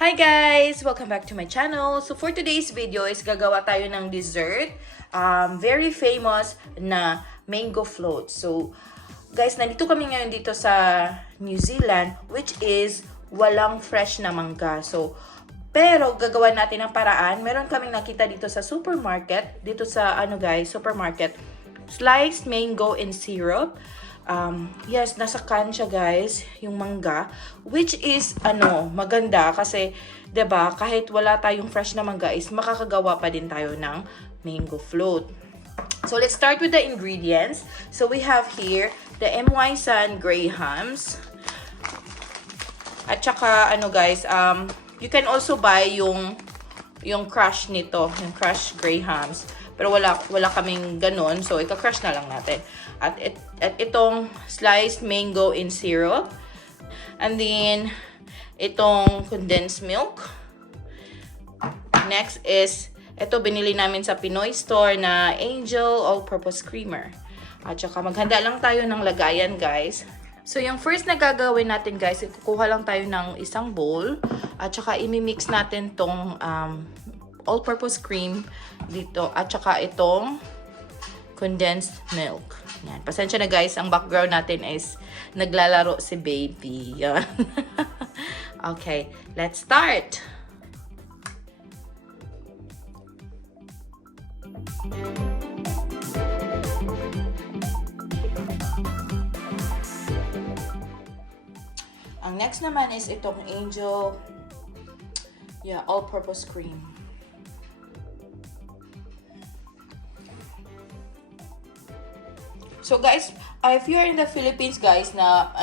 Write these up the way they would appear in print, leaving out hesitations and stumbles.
Hi guys! Welcome back to my channel. So for today's video is gagawa tayo ng dessert. Very famous na mango float. So guys, nandito kami ngayon dito sa New Zealand, which is walang fresh na mangga. So pero gagawa natin ng paraan. Meron kaming nakita dito sa supermarket. Dito sa supermarket. Sliced mango in syrup. Yes, nasa can siya guys, yung mangga, which is maganda kasi 'di ba, kahit wala tayong fresh na mangga is makakagawa pa din tayo ng mango float. So let's start with the ingredients. So we have here the MY San grahams. At saka guys, you can also buy yung crush nito, yung crushed grahams. Pero wala kaming ganun, so ika-crush na lang natin. At itong sliced mango in syrup. And then, itong condensed milk. Next is, ito binili namin sa Pinoy store na Angel All-Purpose Creamer. At saka maghanda lang tayo ng lagayan, guys. So, yung first na gagawin natin, guys, kukuha lang tayo ng isang bowl. At saka imimix natin tong all-purpose cream dito. At saka itong condensed milk. Yan. Pasensya na guys, ang background natin is naglalaro si baby. Yan. Okay, let's start! Ang next naman is itong Angel all-purpose cream. So guys, if you're in the Philippines guys na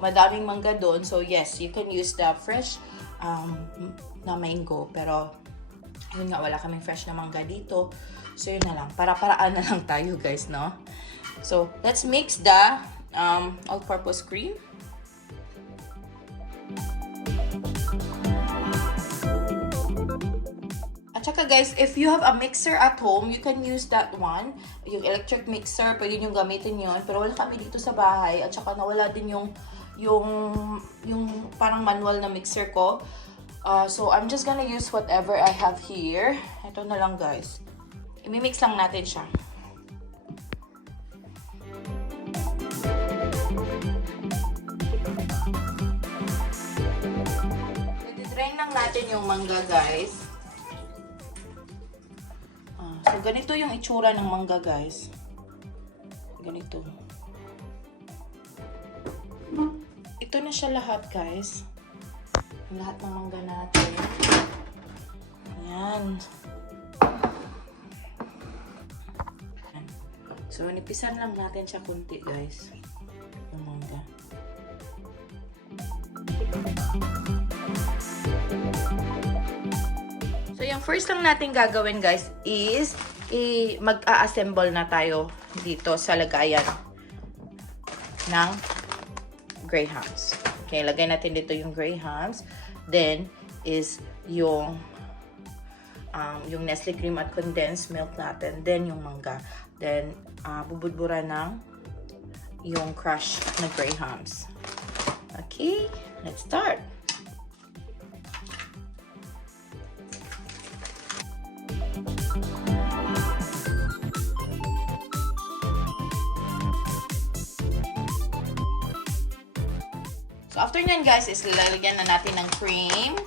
madaming mangga doon, so yes, you can use the fresh na mango. Pero yun nga, wala kaming fresh na mangga dito. So yun na lang, para-paraan na lang tayo guys, no? So let's mix the all-purpose cream. Tsaka guys, if you have a mixer at home, you can use that one. Yung electric mixer, pwede nyo gamitin yon. Pero wala kami dito sa bahay. At saka nawala din yung parang manual na mixer ko. So I'm just gonna use whatever I have here. Ito na lang guys. Imimix lang natin siya. I-drain lang natin yung mangga guys. So, ganito yung itsura ng mangga, guys. Ganito. Ito na siya lahat, guys. Lahat ng mangga natin. Ayan. So, nipisan lang natin siya kunti, guys. Yung mangga. So, yung first lang natin gagawin, guys, is mag-a-assemble na tayo dito sa lagayan ng grahams. Okay, lagay natin dito yung grahams. Then, is yung Nestle cream at condensed milk natin. Then, yung mangga. Then, bubudbura ng yung crushed na grahams. Okay, let's start. So, after nyan guys, is lalagyan na natin ng cream.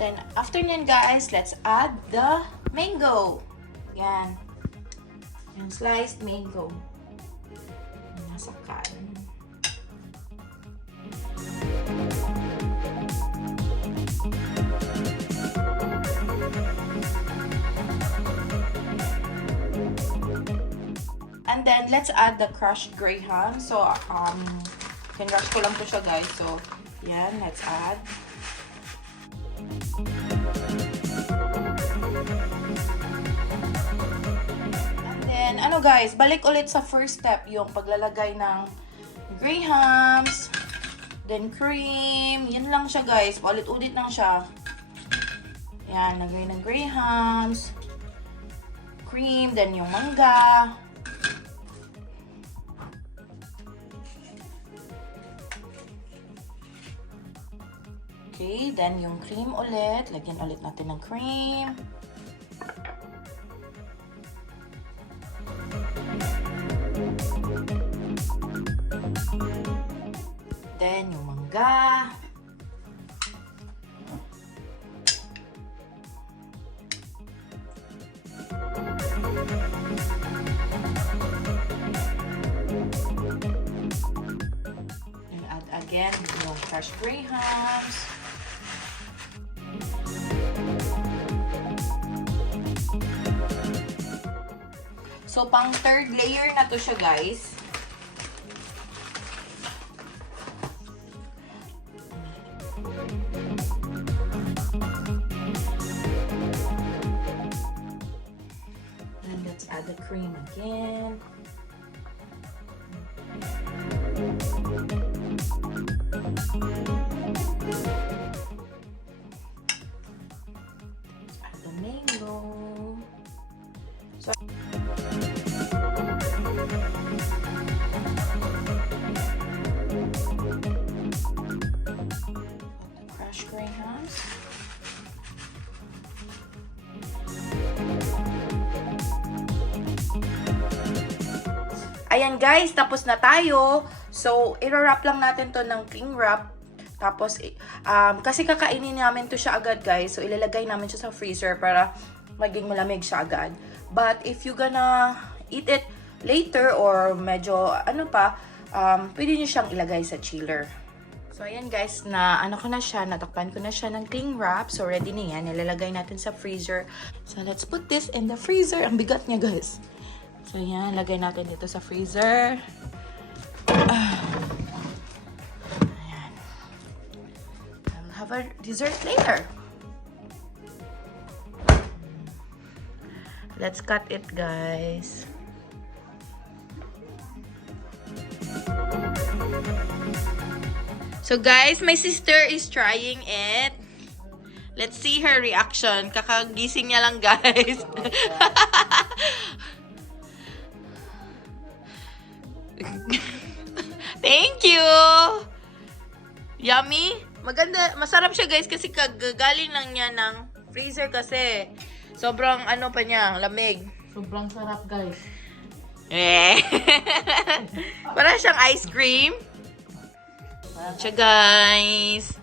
Then, after nyan guys, let's add the mango. Yan. Yung sliced mango. Nasa can. And then, let's add the crushed graham. So, kinrush ko lang to siya, guys. So, yan, let's add. And then, ano guys, balik ulit sa first step, yung paglalagay ng grahams, then cream. Yan lang siya guys, paulit-ulit lang siya. Yan, lagay ng grahams, cream, then yung mangga. Okay, then yung cream ulit. Lagyan ulit natin ng cream. Then yung mangga. And add again yung crushed grahams. So, pang third layer na to siya, guys. And let's add the cream again. Let's add the mango. So, crushed grahams. Ayan guys, tapos na tayo. So, i-wrap lang natin to ng cling wrap. Tapos, kasi kakainin namin to siya agad guys. So, ilalagay namin siya sa freezer para maging malamig siya agad. But, if you gonna eat it later or medyo ano pa, pwede nyo siyang ilagay sa chiller. So, ayan guys, natakpan ko na siya ng cling wrap. So, ready na yan. Ilalagay natin sa freezer. So, let's put this in the freezer. Ang bigat niya guys. So, ayan, lagay natin dito sa freezer. Ayan. I'll have a dessert later. Let's cut it, guys. So, guys, my sister is trying it. Let's see her reaction. Kakagising niya lang, guys. Thank you! Yummy? Maganda. Masarap siya guys kasi kagagaling lang niya ng freezer kasi sobrang ano pa niya, lamig. Sobrang sarap guys. Para siyang ice cream. Siya guys.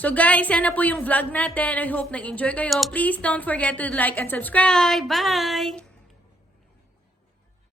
So guys, yan na po yung vlog natin. I hope nag-enjoy kayo. Please don't forget to like and subscribe. Bye!